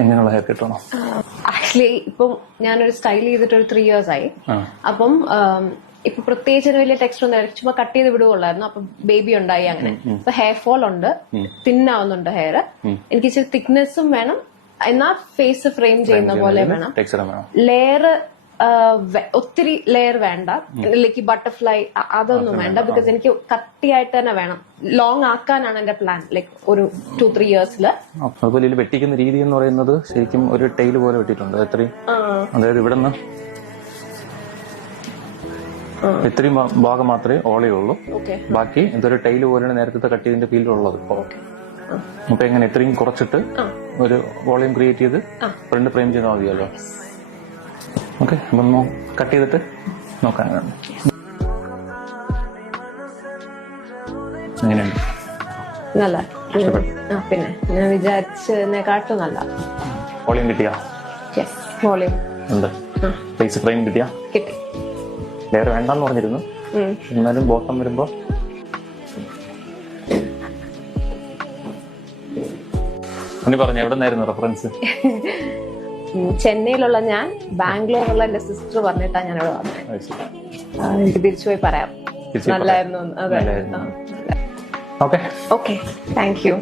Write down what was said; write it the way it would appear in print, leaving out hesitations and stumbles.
എങ്ങനെയുള്ള hair cut ആണോ? Actually ഇപ്പം ഞാനൊരു സ്റ്റൈൽ ചെയ്തിട്ട് ഒരു 3 years ആയി. അപ്പം ഇപ്പൊ പ്രത്യേകിച്ച് വലിയ ടെക്സ്റ്റ് ഒന്നും ചുമ്മാ കട്ട് ചെയ്ത് വിടുകയുള്ളായിരുന്നു. അപ്പൊ ബേബി ഉണ്ടായി അങ്ങനെ. ഇപ്പൊ ഹെയർ ഫോൾ ഉണ്ട്, തിന്നാവുന്നുണ്ട് ഹെയർ. എനിക്ക് ഇച്ചിരി തിക്നെസ്സും വേണം, എന്നാൽ ഫേസ് ഫ്രെയിം ചെയ്യുന്ന പോലെ വേണം. ലെയർ ഒത്തിരി ലെയർ വേണ്ട, ലൈക്ക് ബട്ടർഫ്ലൈ അതൊന്നും വേണ്ട. ബിക്കോസ് എനിക്ക് കട്ടിയായിട്ട് തന്നെ വേണം. ലോങ് ആക്കാനാണ് എന്റെ പ്ലാൻ, ലൈക്ക് ഒരു 2-3 years. അതുപോലെ വെട്ടിക്കുന്ന രീതി എന്ന് പറയുന്നത് ശരിക്കും ഒരു ടെയിൽ പോലെ വെട്ടിയിട്ടുണ്ട്. എത്രയും അതായത് ഇവിടെ നിന്ന് ഇത്രയും ഭാഗം മാത്രമേ ഓളയുള്ളൂ. ബാക്കി ഇതൊരു ടൈല് പോലെയാണ് നേരത്തെ കട്ട് ചെയ്തതിന്റെ ഫീൽഡുള്ളത്. അപ്പൊ എങ്ങനെ ഇത്രയും കുറച്ചിട്ട് ഒരു വോളിയം ക്രിയേറ്റ് ചെയ്ത് ഫ്രണ്ട് ഫ്രെയിം ചെയ്താൽ മതിയല്ലോ. ഓക്കെ, അപ്പം കട്ട് ചെയ്തിട്ട് നോക്കാൻ. എങ്ങനെയുണ്ട്? നല്ല, പിന്നെ ഞാൻ വിചാരിച്ചതിനെക്കാട്ടും നല്ല വോളിയം കിട്ടിയാ? വോളിയം ഉണ്ട്. ഫേസ് ഫ്രെയിം കിട്ടിയാ? കിട്ടി. ലെയർ വേണ്ടെന്ന് പറഞ്ഞിരുന്നു, എന്നാലും ബോട്ടം വരുമ്പോ പറഞ്ഞു. എവിടെ നിന്നായിരുന്നു റെഫറൻസ്? ചെന്നൈയിലുള്ള ഞാൻ ബാംഗ്ലൂരിലുള്ള എന്റെ സിസ്റ്റർ പറഞ്ഞിട്ടാ ഞാൻ ഇവിടെ വന്നത്. എനിക്ക് തിരിച്ചുപോയി പറയാം നല്ലായിരുന്നു. അതെ, ഓക്കെ, താങ്ക് യു.